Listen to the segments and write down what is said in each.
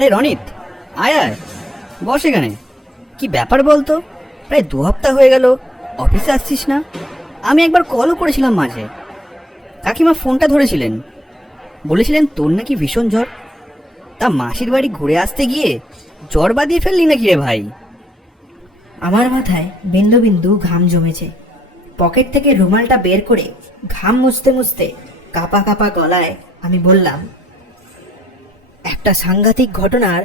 আরে রনিত, আয় আয়, বস এখানে। কি ব্যাপার বলতো? প্রায় 2 সপ্তাহ হয়ে গেল অফিসে আসছিস না। আমি একবার কলও করেছিলাম মাঝে, কাকিমা ফোনটা ধরেছিলেন, বলেছিলেন তোর নাকি ভীষণ জ্বর। তা মাসির বাড়ি ঘুরে আসতে গিয়ে জ্বর বাঁধিয়ে ফেললি নাকি রে ভাই? আমার মাথায় বিন্দু বিন্দু ঘাম জমেছে। পকেট থেকে রুমালটা বের করে ঘাম মুছতে মুছতে কাঁপা কাঁপা গলায় আমি বললাম, একটা সাংঘাতিক ঘটনার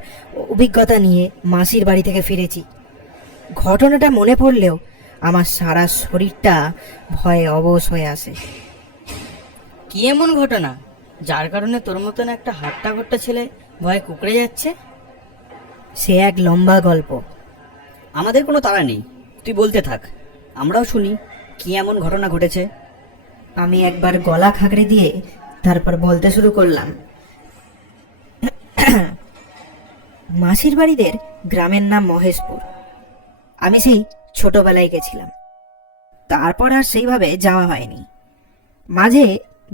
অভিজ্ঞতা নিয়ে মাসির বাড়ি থেকে ফিরেছি। ঘটনাটা মনে পড়লেও আমার সারা শরীরটা ভয়ে অবশ হয়ে আসে। কি এমন ঘটনা যার কারণে তোর মতন একটা হাট্টা ঘট্টা ছেলে ভয়ে কুকড়ে যাচ্ছে? সে এক লম্বা গল্প। আমাদের কোনো তাড়া নেই, তুই বলতে থাক, আমরাও শুনি কি এমন ঘটনা ঘটেছে। আমি একবার গলা খাঁকড়ে দিয়ে তারপর বলতে শুরু করলাম। মাসির বাড়িদের গ্রামের নাম মহেশপুর। আমি সেই ছোটবেলায় গেছিলাম, তারপর আর সেইভাবে যাওয়া হয়নি। মাঝে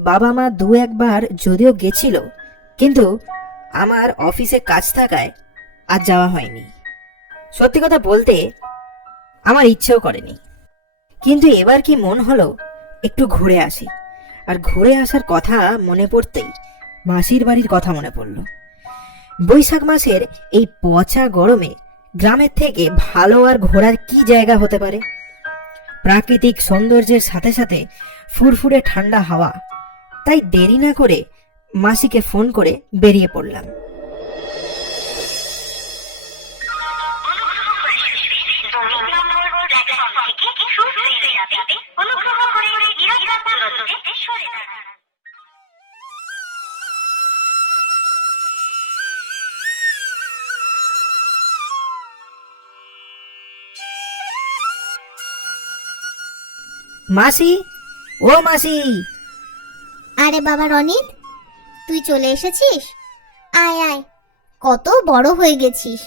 বাবা মা 2-1বার যদিও গেছিল, কিন্তু আমার অফিসে কাজ থাকায় আর যাওয়া হয়নি। সত্যি কথা বলতে আমার ইচ্ছেও করেনি, কিন্তু এবার কি মন হলো একটু ঘুরে আসি। আর ঘুরে আসার কথা মনে পড়তেই মাসির বাড়ির কথা মনে পড়ল। বৈশাখ মাসের এই পচা গরমে গ্রামের থেকে ভালো আর ঘোরার কি জায়গা হতে পারে? প্রাকৃতিক সৌন্দর্যের সাথে সাথে ফুরফুরে ঠান্ডা হাওয়া। তাই দেরি না করে মাসিকে ফোন করে বেরিয়ে পড়লাম। মাসি, ও মাসি! আরে বাবা রনিত, তুই চলে এসেছিস? আয় আয়, কত বড় হয়ে গেছিস।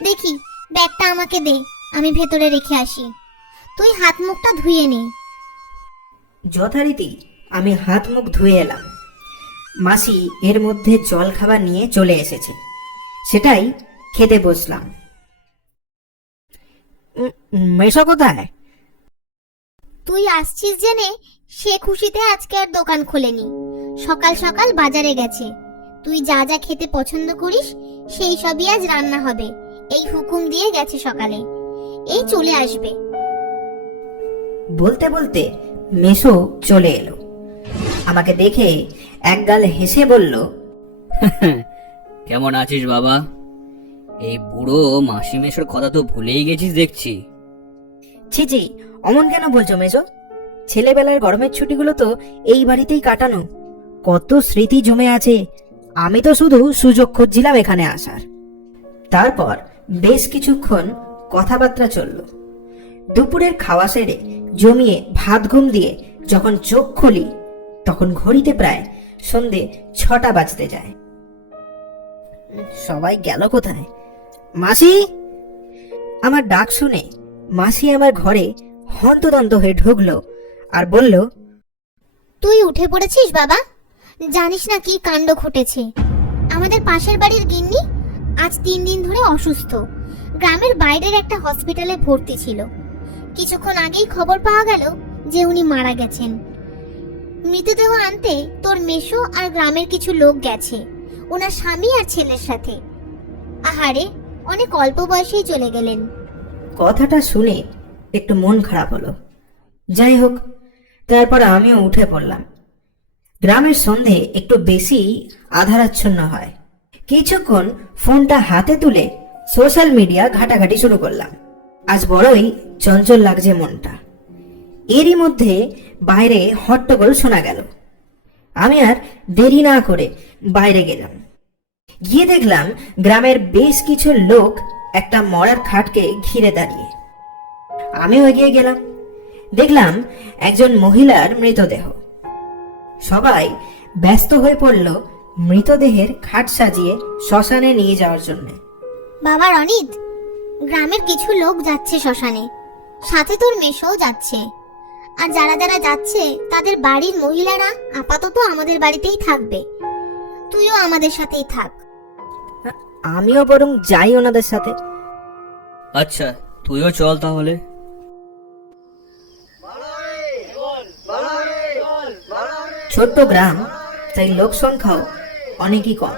দেখি ব্যাগটা আমাকে দে, আমি ভেতরে রেখে আসি। তুই হাত মুখটা ধুয়ে নে। যথারীতি আমি হাত মুখ ধুয়ে এলাম। মাসি এর মধ্যে জল খাবার নিয়ে চলে এসেছে, সেটাই খেতে বসলাম। মেশো কোথায়? তুই আসছিস জেনে সে খুশিতে আজকে আর দোকান খোলেনি, সকাল সকাল বাজারে গেছে। তুই যা যা খেতে পছন্দ করিস সেই সবই আজ রান্না হবে, এই হুকুম দিয়ে গেছে সকালে। এই চলে আসবে। বলতে বলতে মেশো চলে এলো। আমাকে দেখে একগাল হেসে বলল, কেমন আছিস বাবা? এই বুড়ো মাসি মেশোর কথা তো ভুলেই গেছিস দেখছি। ছি ছি, অমন কেন বলছো মেজো? ছেলেবেলার গরমের ছুটিগুলো তো এই বাড়িতেই কাটানো। কত স্মৃতি জমে আছে। আমি তো শুধু সুযোগ খুঁজছিলাম এখানে আসার। তারপর বেশ কিছুক্ষণ কথাবার্তা চলল। দুপুরের খাওয়া সেরে জমিয়ে ভাত ঘুম দিয়ে যখন চোখ খুলি, তখন ঘড়িতে প্রায় সন্ধে 6টা বাজতে যায়। সবাই গেল কোথায়? মাসি! আমার ডাক শুনে মাসি আমার ঘরে হন্তদন্ত হয়ে ঢুকলো আর বলল, তুই উঠে পড়েছিস বাবা? জানিস না কি কাণ্ড ঘটেছে? আমাদের পাশের বাড়ির গিন্নি আজ 3 দিন ধরে অসুস্থ। গ্রামের বাইরের একটা হসপিটালে ভর্তি ছিল। কিছুক্ষণ আগেই খবর পাওয়া গেল যে উনি মারা গেছেন। মৃতদেহ আনতে তোর মেশো আর গ্রামের কিছু লোক গেছে, ওনার স্বামী আর ছেলের সাথে। আহারে, অনেক অল্প বয়সেই চলে গেলেন। কথাটা শুনে একটু মন খারাপ হলো। যাই হোক, তারপর আমিও উঠে পড়লাম। গ্রামের সন্ধে একটু বেশি আধারাচ্ছন্ন হয়। কিছুক্ষণ ফোনটা হাতে তুলে সোশ্যাল মিডিয়া ঘাটাঘাটি শুরু করলাম। আজ বড়ই চঞ্চল লাগছে মনটা। এরই মধ্যে বাইরে হট্টগোল শোনা গেল। আমি আর দেরি না করে বাইরে গেলাম। গিয়ে দেখলাম গ্রামের বেশ কিছু লোক একটা মরার খাটকে ঘিরে দাঁড়িয়ে। আমিও এগিয়ে গেলাম। দেখলাম একজন মহিলার মৃতদেহ। সবাই ব্যস্ত হয়ে পড়ল মৃতদেহের খাট সাজিয়ে শ্মশানে নিয়ে যাওয়ার জন্য। বাবা রনিত, গ্রামের কিছু লোক যাচ্ছে শ্মশানে, সাথে তোর মেশোও যাচ্ছে। আর যারা যারা যাচ্ছে তাদের বাড়ির মহিলারা আপাতত আমাদের বাড়িতেই থাকবে। তুইও আমাদের সাথেই থাক। আমিও বরং যাই ওনাদের সাথে। আচ্ছা, তুইও চল তাহলে। ছোট্ট গ্রাম, তাই লোক সংখ্যাও অনেকই কম।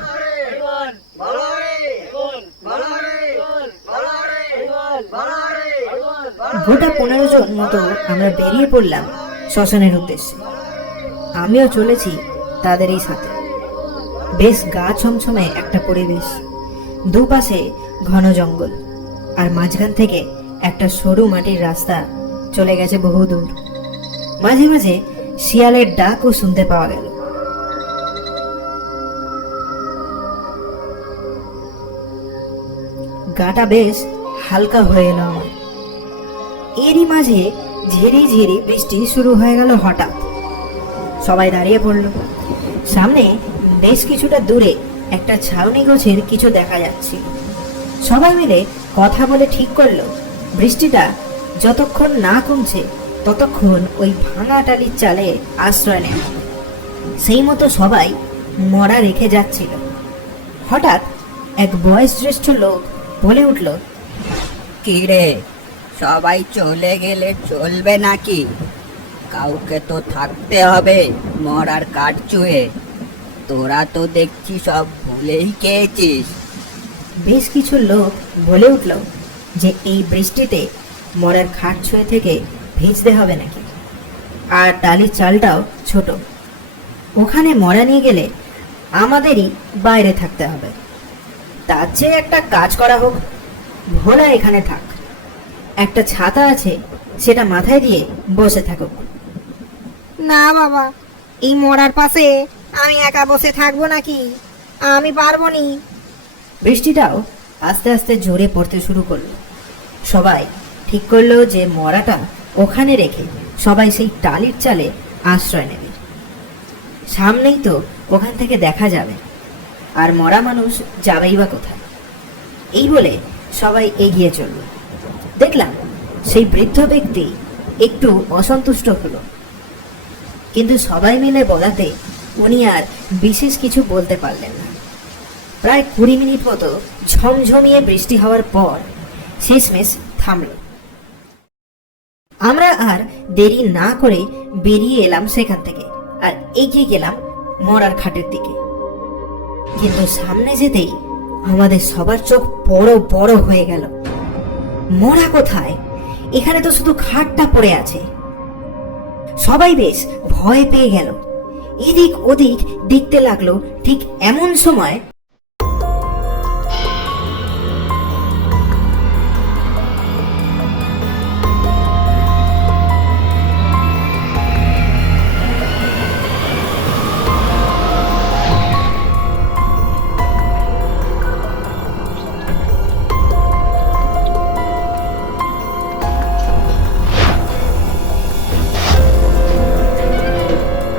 গোটা 15 জন মতো আমরা বেরিয়ে পড়লাম শ্মশানের উদ্দেশ্যে। আমিও চলেছি তাদেরই সাথে। বেশ গা ছমছমে একটা পরিবেশ, দুপাশে ঘন জঙ্গল, আর মাঝখান থেকে একটা সরু মাটির রাস্তা চলে গেছে বহুদূর। মাঝে মাঝে শিয়ালের ডাকও শুনতে পাওয়া গেল। গাটা বেশ হালকা হয়ে এলো আমার। এরই মাঝে ঝিরি ঝিরি বৃষ্টি শুরু হয়ে গেল হঠাৎ। সবাই দাঁড়িয়ে পড়ল। সামনে বেশ কিছুটা দূরে একটা ছাউনি গোছের কিছু দেখা যাচ্ছিল। সবাই মিলে কথা বলে ঠিক করলো বৃষ্টিটা যতক্ষণ না কমছে ততক্ষণ ওই ভাঙা টালির চালে আশ্রয় নেওয়া হবে। সেই মতো সবাই মরা রেখে যাচ্ছিল। হঠাৎ এক বয়োজ্যেষ্ঠ লোক বলে উঠল, কি রে, সবাই চলে গেলে চলবে নাকি? কাউকে তো থাকতে হবে মরার কাঠ চুয়ে। তোরা তো দেখছি সব ভুলেই খেয়েছিস। বেশ কিছু লোক বলে উঠল যে এই বৃষ্টিতে মরার খাট ছুঁয়ে থেকে ভিজতে হবে নাকি, আর টালির চালটাও ছোট, ওখানে মরা নিয়ে গেলে আমাদেরই বাইরে থাকতে হবে। তার চেয়ে একটা কাজ করা হোক, ভোলা এখানে থাক, একটা ছাতা আছে সেটা মাথায় দিয়ে বসে থাকুক। না বাবা, এই মরার পাশে আমি একা বসে থাকবো নাকি? আমি পারবো নি। বৃষ্টিটাও আস্তে আস্তে জোরে পড়তে শুরু করলো। সবাই ঠিক করলো যে মরাটা ওখানে রেখে সবাই সেই টালির চালে আশ্রয় নেবে। সামনেই তো ওখান থেকে দেখা যাবে, আর মরা মানুষ যাবেই বা কোথায়। এই বলে সবাই এগিয়ে চলল। দেখলাম সেই বৃদ্ধ ব্যক্তি একটু অসন্তুষ্ট হলো, কিন্তু সবাই মিলে বলাতে উনি আর বিশেষ কিছু বলতে পারলেন না। প্রায় 20 মিনিট মতো ঝমঝমিয়ে বৃষ্টি হওয়ার পর শেষমেশ থামল। আমরা আর দেরি না করে বেরিয়ে এলাম সেখান থেকে, আর এগিয়ে গেলাম মরার খাটের দিকে। কিন্তু সামনে যেতেই আমাদের সবার চোখ বড় বড় হয়ে গেল। মরা কোথায়? এখানে তো শুধু খাটটা পড়ে আছে। সবাই বেশ ভয় পেয়ে গেল, এদিক ওদিক দেখতে লাগলো। ঠিক এমন সময়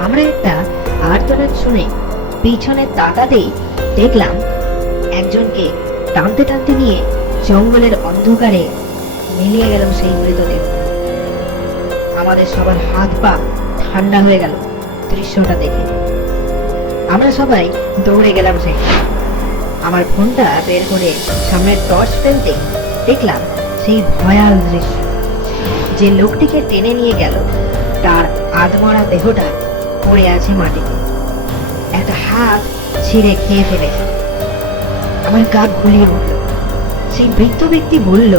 আমরা একটা আর্তনাদ শুনে পিছনে তাকাতেই দেখলাম একজনকে টানতে টানতে নিয়ে জঙ্গলের অন্ধকারে মিলিয়ে গেল সেই মৃতদেহ। আমাদের সবার হাত পা ঠান্ডা হয়ে গেল দৃশ্যটা দেখে। আমরা সবাই দৌড়ে গেলাম সেখানে। আমার ফোনটা বের করে সামনের টর্চ ফেলতে দেখলাম সেই ভয়াল দৃশ্য। যে লোকটিকে টেনে নিয়ে গেল তার আধমরা দেহটা পড়ে আছে মাটিতে, একটা হাত ছিঁড়ে খেয়ে ফেলেছে। আমার গা গুলিয়ে উঠল। সেই বৃদ্ধ ব্যক্তি বলল,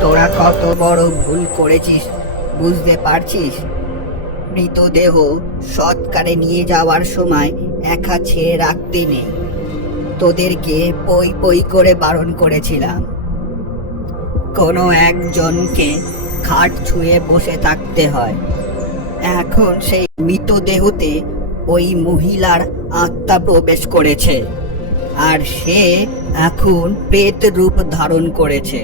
তোরা কত বড় ভুল করেছিস বুঝতে পারছিস? মৃতদেহ সৎকারে নিয়ে যাওয়ার সময় একা ছেড়ে রাখতে নেই। তোদেরকে পই পই করে বারণ করেছিলাম। কোনো একজনকে খাট ছুঁয়ে বসে থাকতে হয়। এখন সেই মৃতদেহতে ওই মহিলার আত্মা প্রবেশ করেছে, আর সে এখন প্রেত রূপ ধারণ করেছে।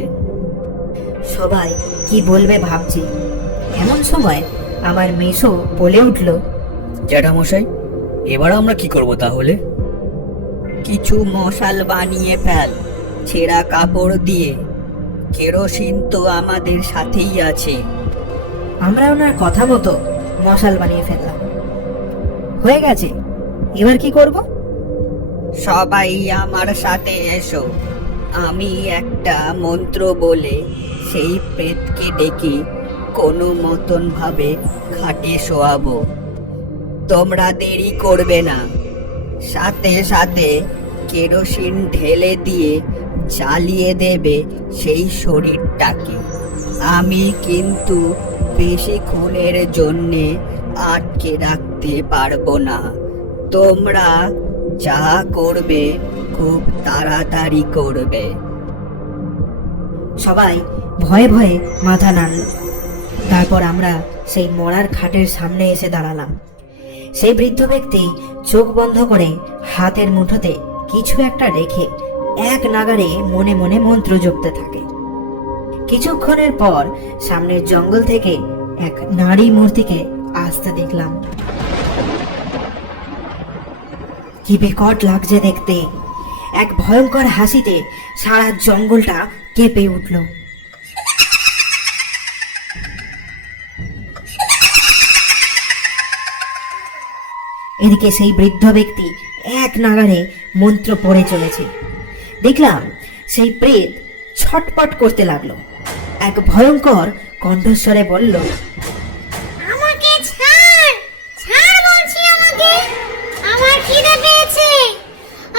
সবাই কি বলবে ভাবছি। এমন সময় আমার মেসো বলে উঠল, জ্যাঠামশাই, এবার আমরা কি করব তাহলে? কিছু মশাল বানিয়ে ফেল ছেঁড়া কাপড় দিয়ে। কেরোসিন তো আমাদের সাথেই আছে। আমরা ওনার কথা মতো মশাল বানিয়ে ফেললাম। হয়ে গেছে, এবার কি করব? সবাই আমার সাথে এসো। আমি একটা মন্ত্র বলে সেই প্রেতকে ডেকে কোনো মতন ভাবে খাটে শোয়াবো। তোমরা দেরি করবে না, সাথে সাথে কেরোসিন ঢেলে দিয়ে জ্বালিয়ে দেবে সেই শরীরটাকে। আমি কিন্তু বেশিক্ষণের জন্যে আটকে রাখতে পারবো না। তোমরা যা করবে খুব তাড়াতাড়ি করবে। সবাই ভয়ে ভয়ে মাথা নাড়ল। তারপর আমরা সেই মরার খাটের সামনে এসে দাঁড়ালাম। সেই বৃদ্ধ ব্যক্তি চোখ বন্ধ করে হাতের মুঠোতে কিছু একটা রেখে এক নাগাড়ে মনে মনে মন্ত্র জপতে থাকে। কিছুক্ষণের পর সামনের জঙ্গল থেকে এক নারী মূর্তিকে আসতে দেখলাম। কি বিকট লাগছে দেখতে! এক ভয়ঙ্কর হাসিতে সারা জঙ্গলটা কেঁপে উঠল। এদিকে সেই বৃদ্ধ ব্যক্তি এক নাগাড়ে মন্ত্র পড়ে চলেছে। দেখলাম সেই প্রেত ছটপট করতে লাগলো। এক ভয়ঙ্কর কণ্ঠস্বরে বলল, আমাকে ছাড়, ছাড় বলছি আমাকে। আমার খিদে পেয়েছে,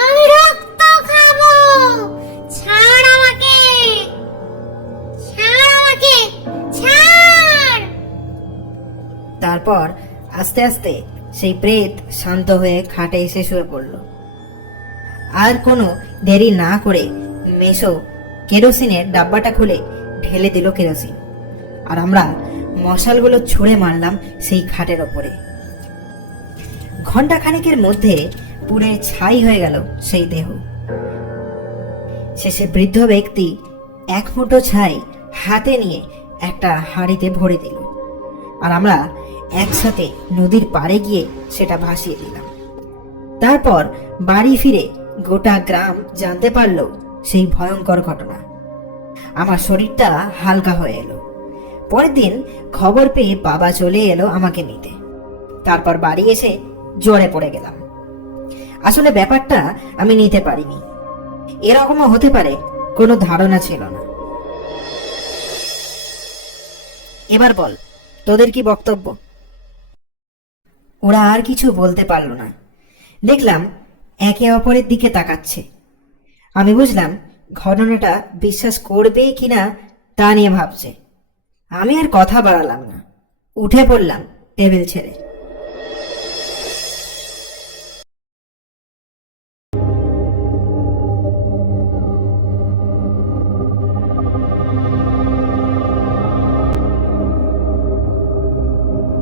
আমি রক্ত খাবো। ছাড় আমাকে, ছাড় আমাকে, ছাড়। তারপর আস্তে আস্তে সেই প্রেত শান্ত হয়ে খাটে এসে শুয়ে পড়ল। আর কোনো দেরি না করে মেশো কেরোসিনের ডাব্বাটা খুলে ঢেলে দিল কেরোসিন, আর আমরা মশালগুলো ছুঁড়ে মারলাম সেই খাটের ওপরে। ঘন্টা খানেকের মধ্যে পুড়ে ছাই হয়ে গেল সেই দেহ। শেষে বৃদ্ধ ব্যক্তি এক মুঠো ছাই হাতে নিয়ে একটা হাঁড়িতে ভরে দিল, আর আমরা একসাথে নদীর পাড়ে গিয়ে সেটা ভাসিয়ে দিলাম। তারপর বাড়ি ফিরে গোটা গ্রাম জানতে পারলো সেই ভয়ঙ্কর ঘটনা। আমার শরীরটা হালকা হয়ে এলো। পরের দিন খবর পেয়ে বাবা চলে এলো আমাকে নিতে। তারপর বাড়ি এসে জ্বরে পড়ে গেলাম। আসলে ব্যাপারটা আমি নিতে পারিনি, এরকমও হতে পারে কোনো ধারণা ছিল না। এবার বল, তোদের কি বক্তব্য? ওরা আর কিছু বলতে পারলো না। দেখলাম একে অপরের দিকে তাকাচ্ছে। আমি বুঝলাম ঘটনাটা বিশ্বাস করবে কিনা তা নিয়ে ভাবছে। আমি আর কথা বাড়ালাম না, উঠে পড়লাম টেবিল ছেড়ে।